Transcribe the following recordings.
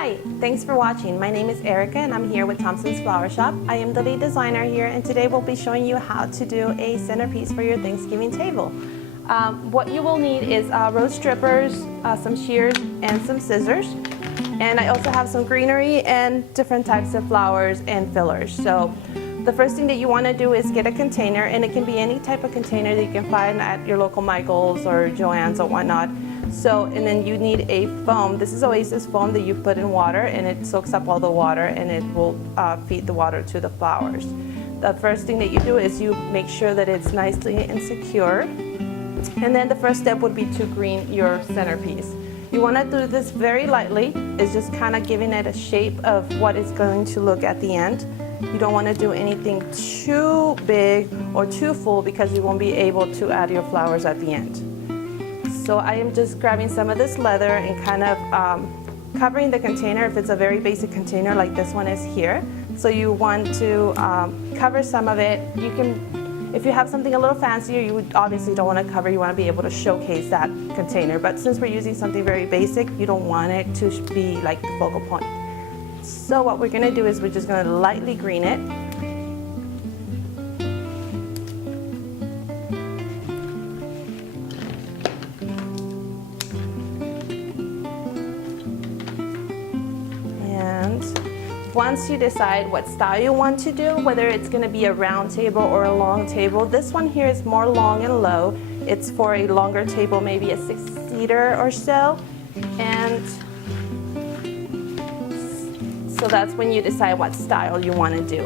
Hi, thanks for watching. My name is Erica and I'm here with Thompson's Flower Shop. I am the lead designer here and today we'll be showing you how to do a centerpiece for your Thanksgiving table. What you will need is rose strippers, some shears, and some scissors. And I also have some greenery and different types of flowers and fillers. So the first thing that you want to do is get a container, and it can be any type of container that you can find at your local Michael's or Joann's or whatnot. So, and then you need a foam. This is Oasis foam that you put in water and it soaks up all the water and it will feed the water to the flowers. The first thing that you do is you make sure that it's nicely and secure. And then the first step would be to green your centerpiece. You want to do this very lightly. It's just kind of giving it a shape of what it's going to look at the end. You don't want to do anything too big or too full because you won't be able to add your flowers at the end. So I am just grabbing some of this leather and kind of covering the container if it's a very basic container like this one is here. So you want to cover some of it. You can, if you have something a little fancier, you obviously don't want to cover, you want to be able to showcase that container. But since we're using something very basic, you don't want it to be like the focal point. So what we're going to do is we're just going to lightly green it. Once you decide what style you want to do, whether it's going to be a round table or a long table, this one here is more long and low. It's for a longer table, maybe a 6-seater or so. And so that's when you decide what style you want to do.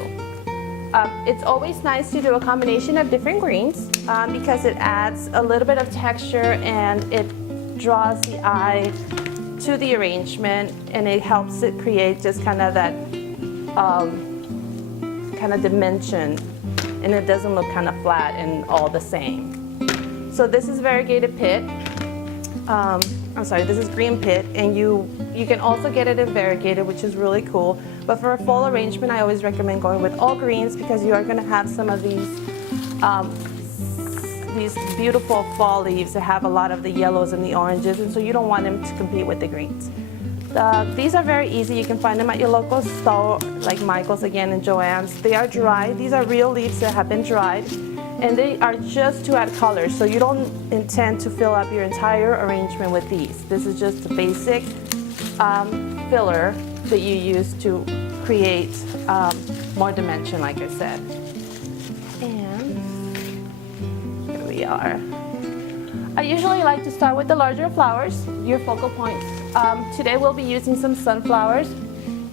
It's always nice to do a combination of different greens because it adds a little bit of texture and it draws the eye to the arrangement and it helps it create just kind of that kind of dimension, and it doesn't look kind of flat and all the same. So this is variegated pit. This is green pit, and you can also get it in variegated, which is really cool. But for a fall arrangement, I always recommend going with all greens because you are going to have some of these beautiful fall leaves that have a lot of the yellows and the oranges, and so you don't want them to compete with the greens. These are very easy. You can find them at your local store, like Michael's again and Joann's. They are dry. These are real leaves that have been dried, and they are just to add color. So you don't intend to fill up your entire arrangement with these. This is just a basic filler that you use to create more dimension, like I said. And here we are. I usually like to start with the larger flowers, your focal points. Today we'll be using some sunflowers.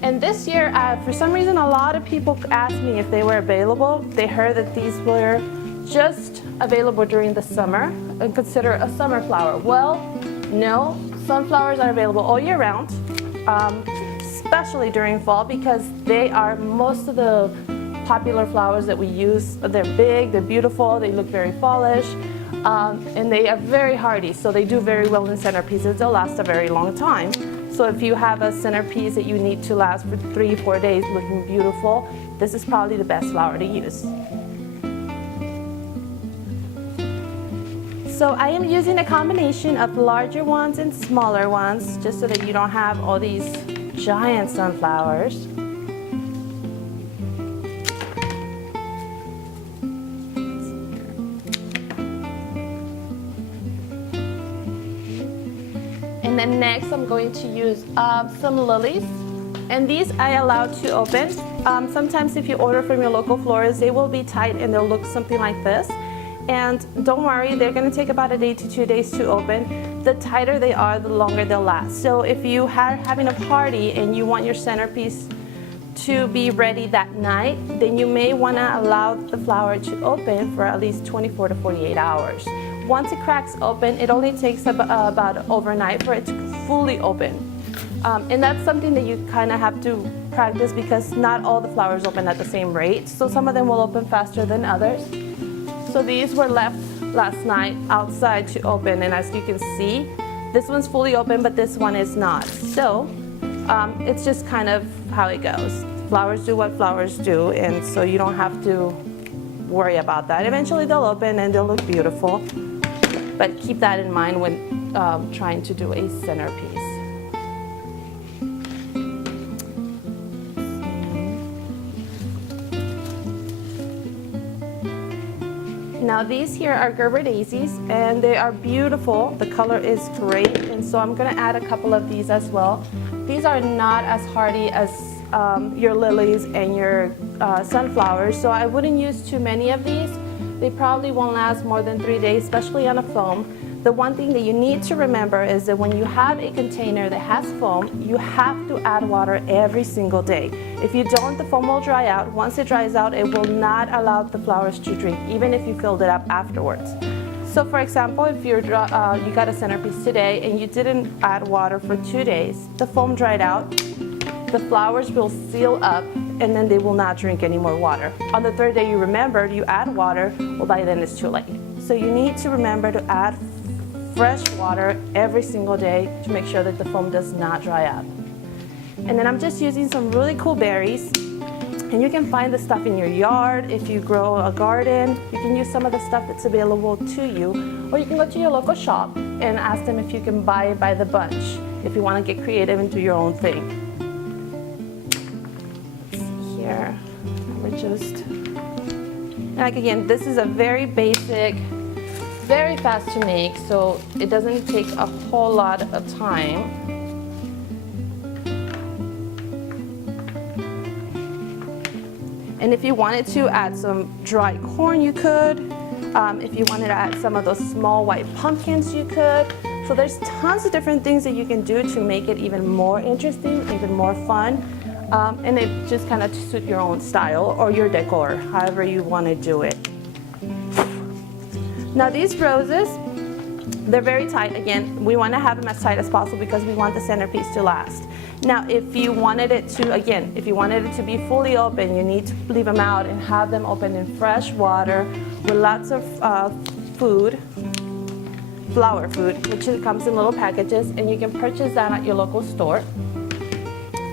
And this year, for some reason, a lot of people asked me if they were available. They heard that these were just available during the summer and consider a summer flower. Well, no, sunflowers are available all year round, especially during fall because they are most of the popular flowers that we use. They're big, they're beautiful, they look very fallish. And they are very hardy, so they do very well in centerpieces. They'll last a very long time. So if you have a centerpiece that you need to last for 3-4 days looking beautiful, this is probably the best flower to use. So I am using a combination of larger ones and smaller ones just so that you don't have all these giant sunflowers. And then next I'm going to use some lilies, and these I allow to open. Sometimes if you order from your local florist, they will be tight and they'll look something like this. And don't worry, they're going to take about 1 to 2 days to open. The tighter they are, the longer they'll last. So if you are having a party and you want your centerpiece to be ready that night, then you may want to allow the flower to open for at least 24 to 48 hours. Once it cracks open, it only takes about overnight for it to fully open. And that's something that you kind of have to practice because not all the flowers open at the same rate. So some of them will open faster than others. So these were left last night outside to open, and as you can see, this one's fully open, but this one is not. So it's just kind of how it goes. Flowers do what flowers do, and so you don't have to worry about that. Eventually they'll open and they'll look beautiful. But keep that in mind when trying to do a centerpiece. Now these here are Gerber daisies, and they are beautiful. The color is great, and so I'm gonna add a couple of these as well. These are not as hardy as your lilies and your sunflowers, so I wouldn't use too many of these. They probably won't last more than 3 days, especially on a foam. The one thing that you need to remember is that when you have a container that has foam, you have to add water every single day. If you don't, the foam will dry out. Once it dries out, it will not allow the flowers to drink, even if you filled it up afterwards. So for example, if you got a centerpiece today and you didn't add water for 2 days, the foam dried out, the flowers will seal up, and then they will not drink any more water. On the third day you remembered, you add water, well by then it's too late. So you need to remember to add fresh water every single day to make sure that the foam does not dry out. And then I'm just using some really cool berries, and you can find the stuff in your yard. If you grow a garden, you can use some of the stuff that's available to you, or you can go to your local shop and ask them if you can buy it by the bunch if you want to get creative and do your own thing. Let's see here, we're just, like again, this is a very basic, very fast to make, so it doesn't take a whole lot of time. And if you wanted to add some dried corn, you could. If you wanted to add some of those small white pumpkins, you could. So there's tons of different things that you can do to make it even more interesting, even more fun. And it just kind of suit your own style or your decor, however you want to do it. Now these roses, they're very tight. Again, we want to have them as tight as possible because we want the centerpiece to last. Now if you wanted it to, again, if you wanted it to be fully open, you need to leave them out and have them open in fresh water with lots of food, flower food, which comes in little packages, and you can purchase that at your local store.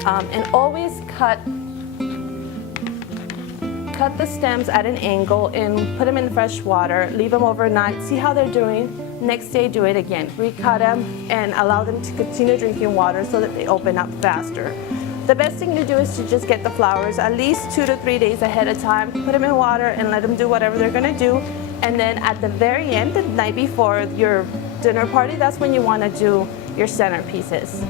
And always cut the stems at an angle and put them in fresh water, leave them overnight, see how they're doing. Next day do it again, recut them and allow them to continue drinking water so that they open up faster. The best thing to do is to just get the flowers at least 2 to 3 days ahead of time, put them in water and let them do whatever they're going to do, and then at the very end, the night before your dinner party, that's when you want to do your centerpieces.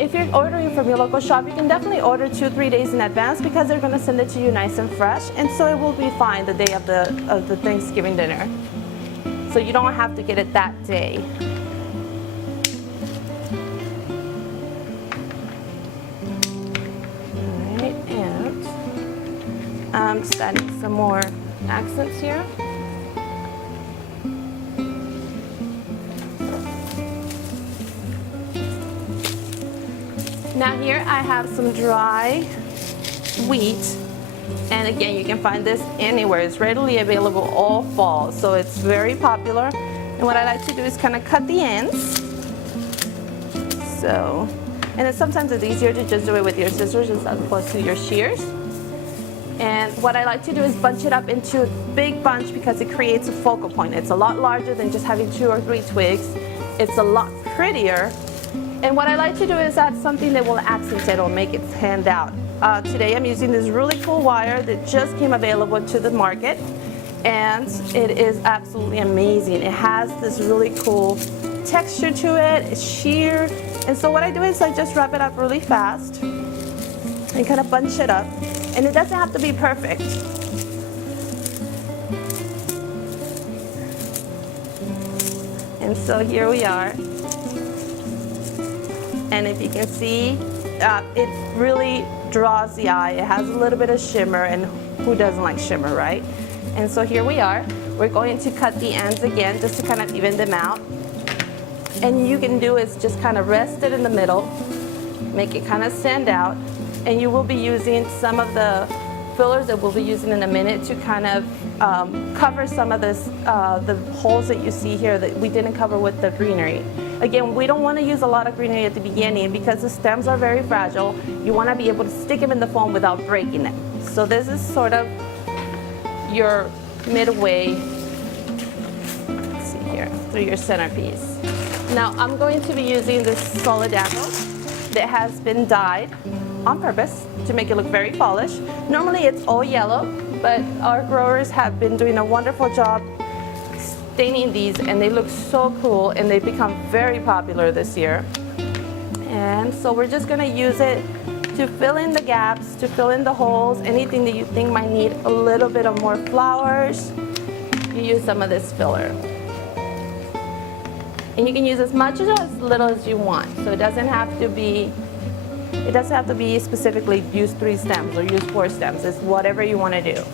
If you're ordering from your local shop, you can definitely order 2 or 3 days in advance because they're going to send it to you nice and fresh, and so it will be fine the day of the Thanksgiving dinner. So you don't have to get it that day. Alright, and I'm just adding some more accents here. Now here I have some dry wheat, and again you can find this anywhere. It's readily available all fall, so it's very popular. And what I like to do is kind of cut the ends. So, and then sometimes it's easier to just do it with your scissors as opposed to your shears. And what I like to do is bunch it up into a big bunch because it creates a focal point. It's a lot larger than just having 2 or 3 twigs. It's a lot prettier. And what I like to do is add something that will accent it or make it stand out. Today I'm using this really cool wire that just came available to the market, and it is absolutely amazing. It has this really cool texture to it, it's sheer, and so what I do is I just wrap it up really fast and kind of bunch it up, and it doesn't have to be perfect. And so here we are. And if you can see, it really draws the eye. It has a little bit of shimmer, and who doesn't like shimmer, right? And so here we are. We're going to cut the ends again just to kind of even them out. And you can do is just kind of rest it in the middle, make it kind of stand out, and you will be using some of the fillers that we'll be using in a minute to kind of cover some of this, the holes that you see here that we didn't cover with the greenery. Again, we don't want to use a lot of greenery at the beginning because the stems are very fragile. You want to be able to stick them in the foam without breaking them. So this is sort of your midway, let's see here, through your centerpiece. Now I'm going to be using this solidago that has been dyed on purpose to make it look very polished. Normally it's all yellow, but our growers have been doing a wonderful job staining these, and they look so cool, and they've become very popular this year. And so we're just going to use it to fill in the gaps, to fill in the holes, anything that you think might need a little bit of more flowers. You use some of this filler. And you can use as much or as little as you want. So it doesn't have to be specifically use 3 stems or use 4 stems. It's whatever you want to do.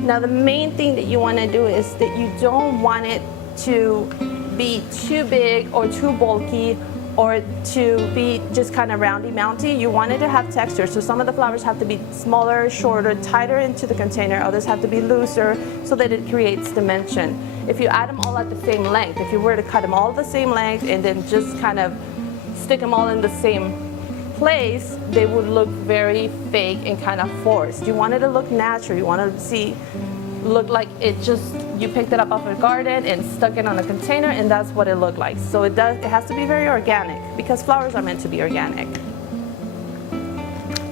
Now the main thing that you want to do is that you don't want it to be too big or too bulky or to be just kind of roundy mounty. You want it to have texture. So some of the flowers have to be smaller, shorter, tighter into the container. Others have to be looser so that it creates dimension. If you add them all at the same length, if you were to cut them all the same length and then just kind of stick them all in the same place, they would look very fake and kind of forced. You want it to look natural. You want it to look like it just, you picked it up off a garden and stuck it on a container, and that's what it looked like. So it has to be very organic, because flowers are meant to be organic.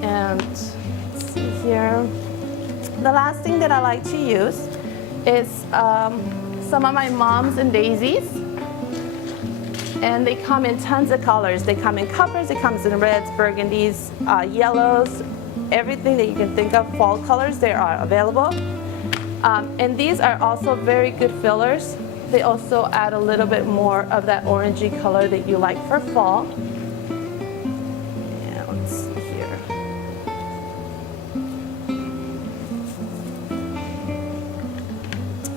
And let's see here. The last thing that I like to use is some of my Moms and Daisies. And they come in tons of colors. They come in coppers, it comes in reds, burgundies, yellows, everything that you can think of, fall colors, they are available. And these are also very good fillers. They also add a little bit more of that orangey color that you like for fall. Yeah, let's see here.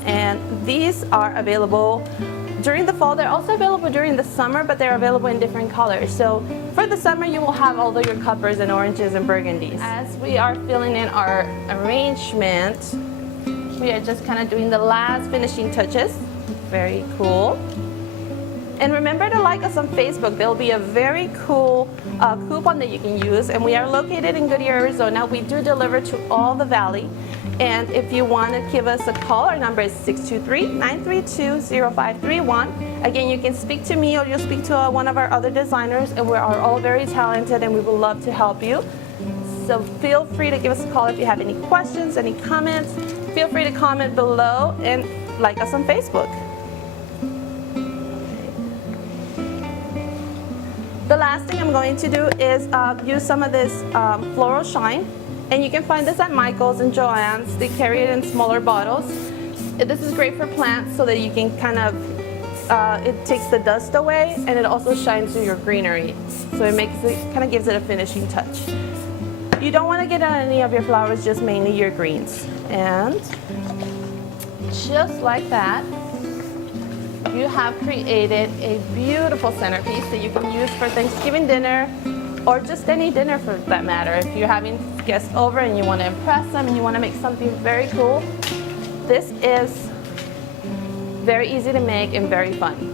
And these are available during the fall. They're also available during the summer, but they're available in different colors. So for the summer, you will have all of your coppers and oranges and burgundies. As we are filling in our arrangement, we are just kind of doing the last finishing touches. Very cool. And remember to like us on Facebook. There'll be a very cool coupon that you can use. And we are located in Goodyear, Arizona. We do deliver to all the valley. And if you want to give us a call, our number is 623-932-0531. Again, you can speak to me or you'll speak to one of our other designers, and we are all very talented and we would love to help you. So feel free to give us a call if you have any questions, any comments. Feel free to comment below and like us on Facebook. The last thing I'm going to do is use some of this floral shine. And you can find this at Michael's and Joann's. They carry it in smaller bottles. This is great for plants so that you can kind of, it takes the dust away, and it also shines through your greenery. So it kind of gives it a finishing touch. You don't want to get on any of your flowers, just mainly your greens. And just like that, you have created a beautiful centerpiece that you can use for Thanksgiving dinner, or just any dinner for that matter. If you're having guests over and you want to impress them and you want to make something very cool, this is very easy to make and very fun.